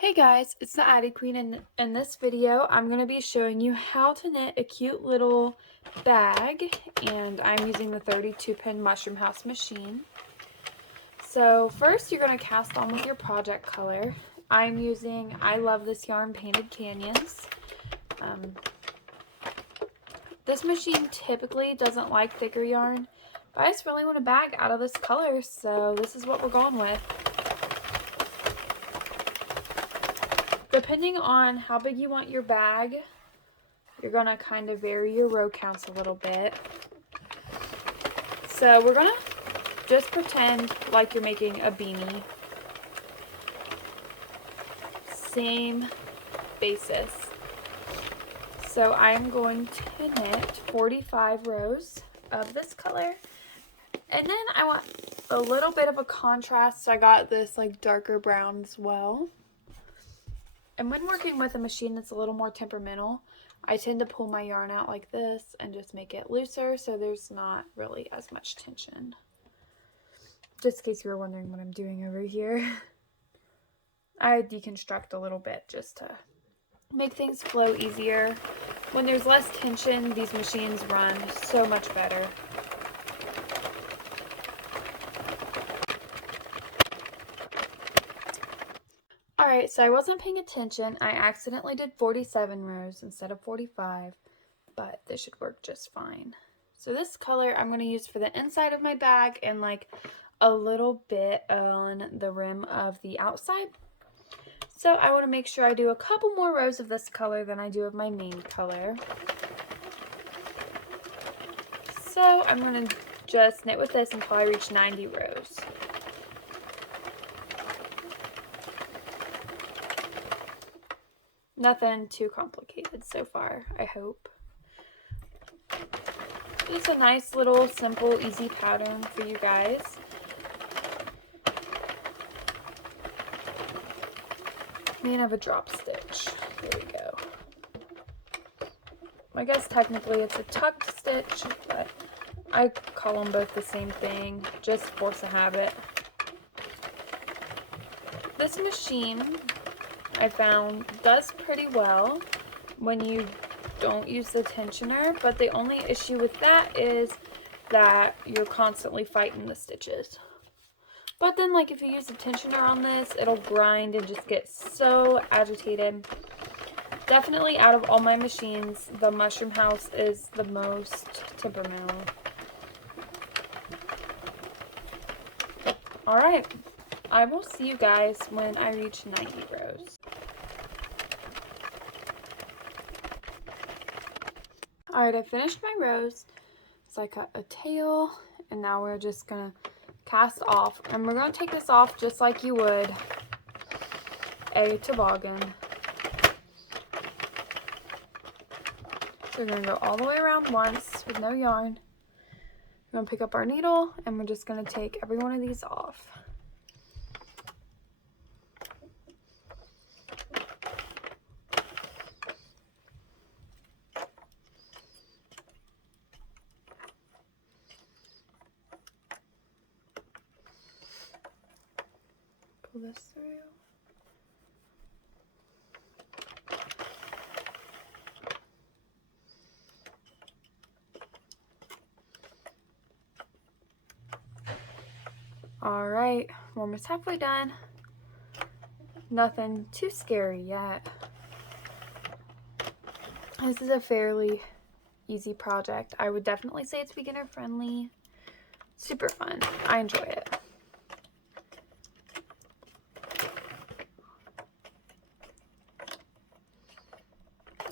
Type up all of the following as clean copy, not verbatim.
Hey guys, it's the Addi Queen, and in this video I'm going to be showing you how to knit a cute little bag, and I'm using the 32 pin Mushroom House machine. So first you're going to cast on with your project color. I'm using I Love This Yarn Painted Canyons. This machine typically doesn't like thicker yarn, but I just really want a bag out of this color, so this is what we're going with. Depending on how big you want your bag, you're going to kind of vary your row counts a little bit. So we're going to just pretend like you're making a beanie. Same basis. So I'm going to knit 45 rows of this color. And then I want a little bit of a contrast, so I got this like darker brown as well. And when working with a machine that's a little more temperamental, I tend to pull my yarn out like this and just make it looser so there's not really as much tension. Just in case you were wondering what I'm doing over here. I deconstruct a little bit just to make things flow easier. When there's less tension, these machines run so much better. Alright, so I wasn't paying attention. I accidentally did 47 rows instead of 45, but this should work just fine. So this color I'm going to use for the inside of my bag and like a little bit on the rim of the outside. So I want to make sure I do a couple more rows of this color than I do of my main color. So I'm going to just knit with this until I reach 90 rows. Nothing too complicated so far, I hope. It's a nice little simple, easy pattern for you guys. We have a drop stitch. Here we go. I guess technically it's a tucked stitch, but I call them both the same thing. Just force a habit. This machine, I found, does pretty well when you don't use the tensioner, but the only issue with that is that you're constantly fighting the stitches. But then, like, if you use the tensioner on this, it'll grind and just get so agitated. Definitely, out of all my machines, the Mushroom House is the most temperamental. Alright, I will see you guys when I reach 90 rows. Alright, I finished my rows, so I cut a tail, and now we're just going to cast off, and we're going to take this off just like you would a toboggan. So we're going to go all the way around once with no yarn. We're going to pick up our needle, and we're just going to take every one of these off. Pull this through. Alright, we're almost halfway done. Nothing too scary yet. This is a fairly easy project. I would definitely say it's beginner friendly. Super fun. I enjoy it.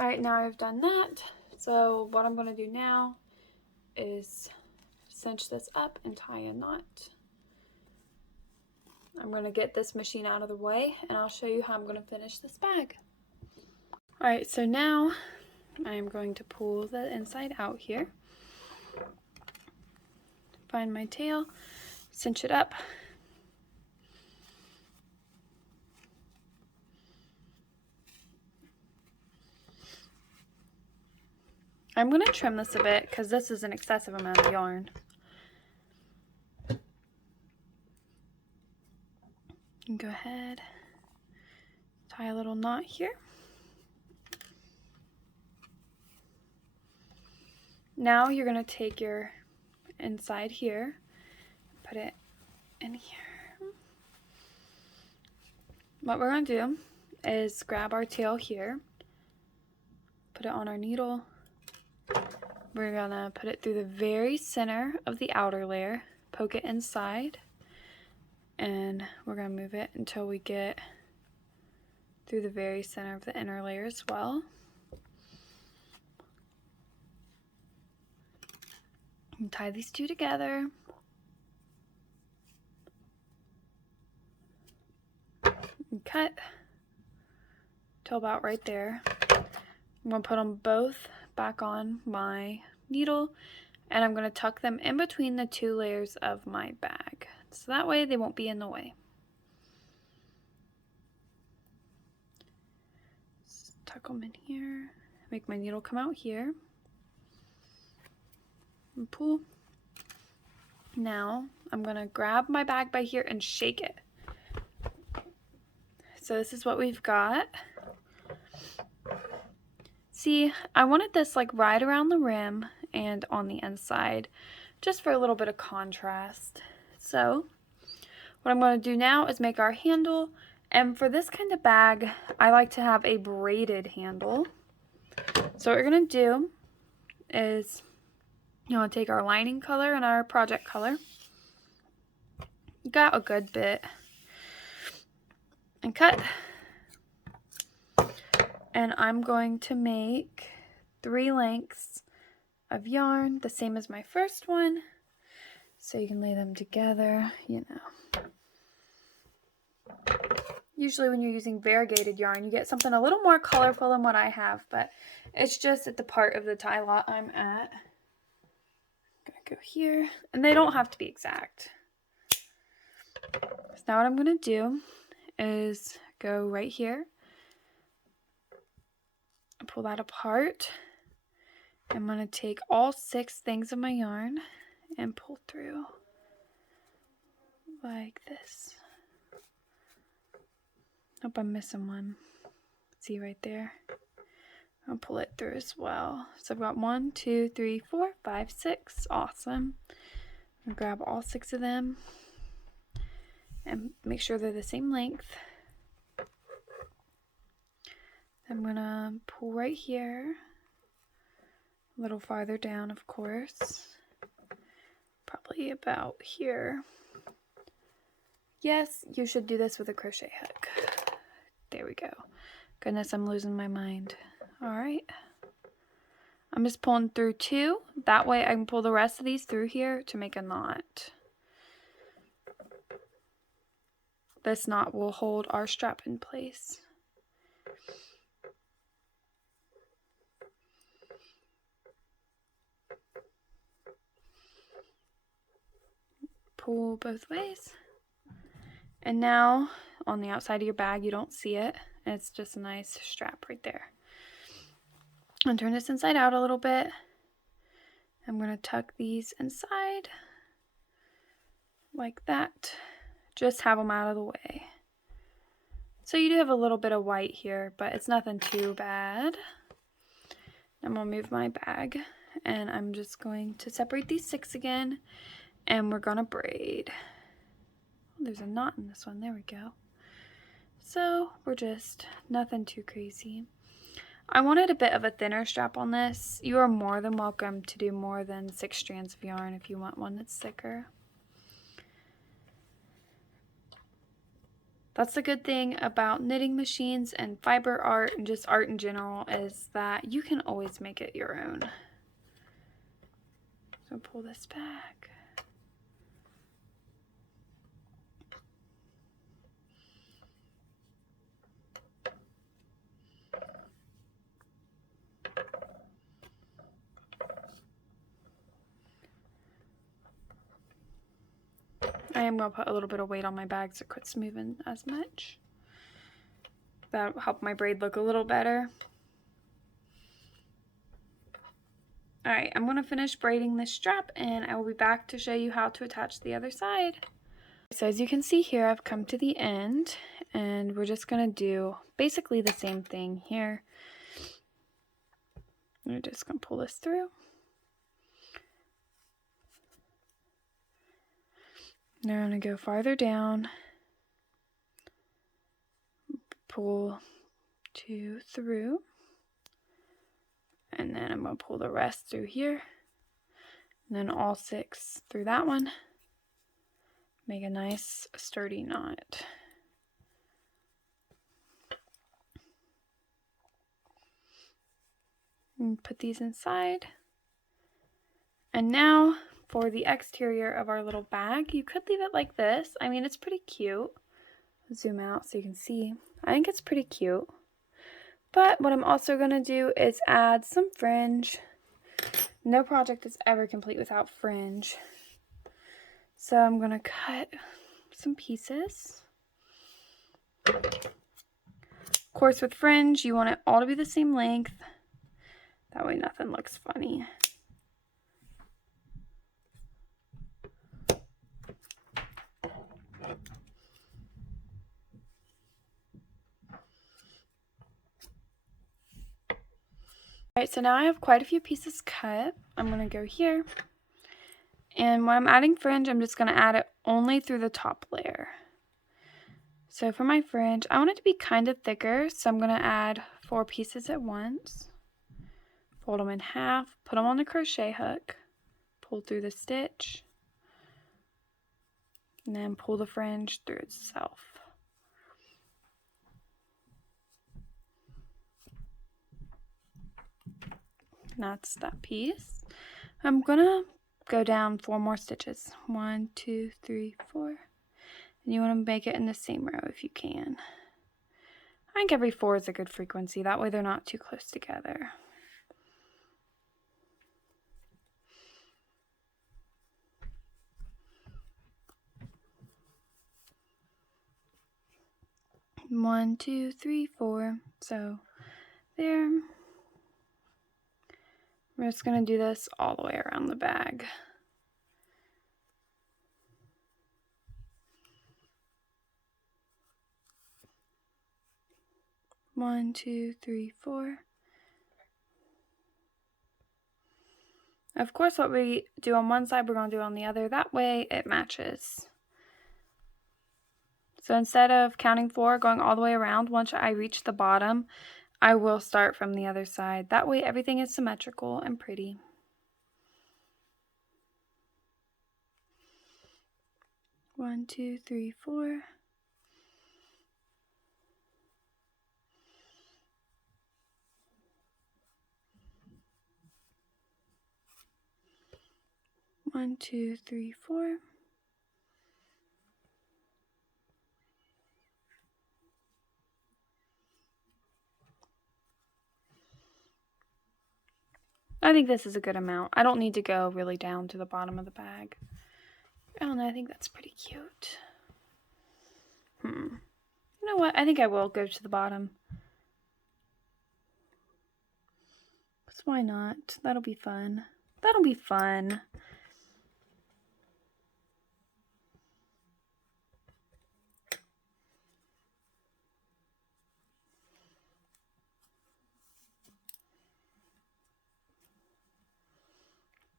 Alright, now I've done that. So what I'm going to do now is cinch this up and tie a knot. I'm going to get this machine out of the way, and I'll show you how I'm going to finish this bag. Alright, so now I am going to pull the inside out here. Find my tail, cinch it up. I'm going to trim this a bit because this is an excessive amount of yarn. And go ahead, Tie a little knot here. Now you're going to take your inside here, put it in here. What we're going to do is grab our tail here, put it on our needle. We're going to put it through the very center of the outer layer, poke it inside, and we're going to move it until we get through the very center of the inner layer as well. And tie these two together. And cut till about right there. I'm going to put them both back on my needle, and I'm going to tuck them in between the two layers of my bag, so that way they won't be in the way. Just tuck them in here, make my needle come out here, and pull. Now I'm going to grab my bag by here and shake it. So this is what we've got. See, I wanted this like right around the rim and on the inside, just for a little bit of contrast. So what I'm going to do now is make our handle, and for this kind of bag, I like to have a braided handle. So what we're going to do is, you want to take our lining color and our project color, got a good bit, and cut. And I'm going to make 3 lengths of yarn, the same as my first one, so you can lay them together, you know. Usually when you're using variegated yarn, you get something a little more colorful than what I have, but it's just at the part of the tie lot I'm at. I'm gonna go here, and they don't have to be exact. So now what I'm gonna do is go right here, pull that apart. I'm going to take all 6 things of my yarn and pull through like this. Hope I'm missing one. See right there? I'll pull it through as well. So I've got 1, 2, 3, 4, 5, 6. Awesome. I'm going to grab all 6 of them and make sure they're the same length. I'm going to pull right here, a little farther down, of course, probably about here. Yes, you should do this with a crochet hook. There we go. Goodness, I'm losing my mind. All right. I'm just pulling through 2. That way I can pull the rest of these through here to make a knot. This knot will hold our strap in place. Pull both ways. And now on the outside of your bag, you don't see it. It's just a nice strap right there. And turn this inside out a little bit. I'm going to tuck these inside like that. Just have them out of the way. So you do have a little bit of white here, but it's nothing too bad. I'm going to move my bag, and I'm just going to separate these 6 again, and we're going to braid. Oh, there's a knot in this one. There we go. So we're just nothing too crazy. I wanted a bit of a thinner strap on this. You are more than welcome to do more than 6 strands of yarn if you want one that's thicker. That's the good thing about knitting machines and fiber art and just art in general, is that you can always make it your own. So pull this back. I am going to put a little bit of weight on my bag so it quits moving as much. That'll help my braid look a little better. Alright, I'm going to finish braiding this strap, and I will be back to show you how to attach the other side. So as you can see here, I've come to the end, and we're just going to do basically the same thing here. We're just going to pull this through. Now I'm going to go farther down, pull 2 through, and then I'm going to pull the rest through here, and then all 6 through that one. Make a nice sturdy knot. And put these inside. And now for the exterior of our little bag, you could leave it like this. I mean, it's pretty cute. Zoom out so you can see. I think it's pretty cute. But what I'm also going to do is add some fringe. No project is ever complete without fringe. So I'm going to cut some pieces. Of course, with fringe, you want it all to be the same length. That way nothing looks funny. Alright, so now I have quite a few pieces cut. I'm going to go here. And when I'm adding fringe, I'm just going to add it only through the top layer. So for my fringe, I want it to be kind of thicker, so I'm going to add 4 pieces at once. Fold them in half, put them on the crochet hook, pull through the stitch, and then pull the fringe through itself. That's that piece. I'm gonna go down 4 more stitches. 1, 2, 3, 4. And you want to make it in the same row if you can. I think every 4 is a good frequency. That way they're not too close together. One, 2, 3, 4. So there. We're just going to do this all the way around the bag. One, 2, 3, 4. Of course, what we do on one side, we're going to do on the other. That way it matches. So instead of counting 4, going all the way around, once I reach the bottom, I will start from the other side. That way everything is symmetrical and pretty. One, 2, 3, 4. One, 2, 3, 4. I think this is a good amount. I don't need to go really down to the bottom of the bag. I don't know, I think that's pretty cute. You know what? I think I will go to the bottom. Because why not? That'll be fun. That'll be fun.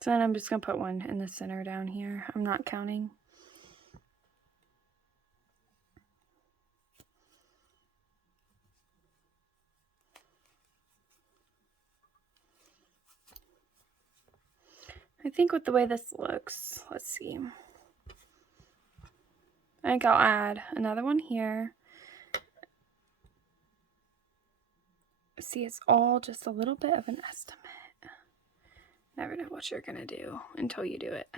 So then I'm just going to put one in the center down here. I'm not counting. I think with the way this looks, let's see. I think I'll add another one here. See, it's all just a little bit of an estimate. Never know what you're going to do until you do it.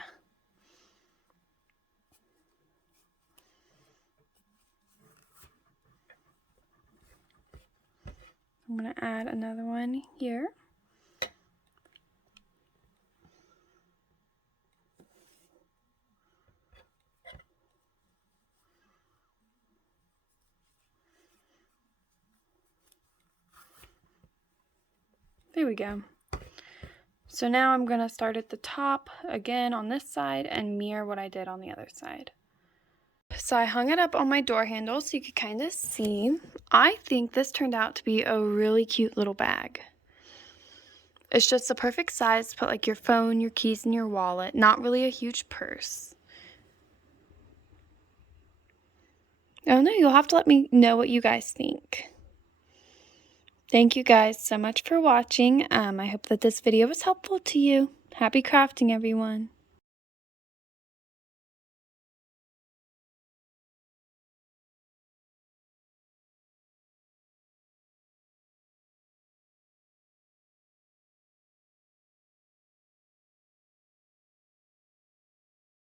I'm going to add another one here. There we go. So now I'm going to start at the top again on this side and mirror what I did on the other side. So I hung it up on my door handle so you could kind of see. I think this turned out to be a really cute little bag. It's just the perfect size to put like your phone, your keys, and your wallet. Not really a huge purse. Oh no, you'll have to let me know what you guys think. Thank you guys so much for watching. I hope that this video was helpful to you. Happy crafting, everyone.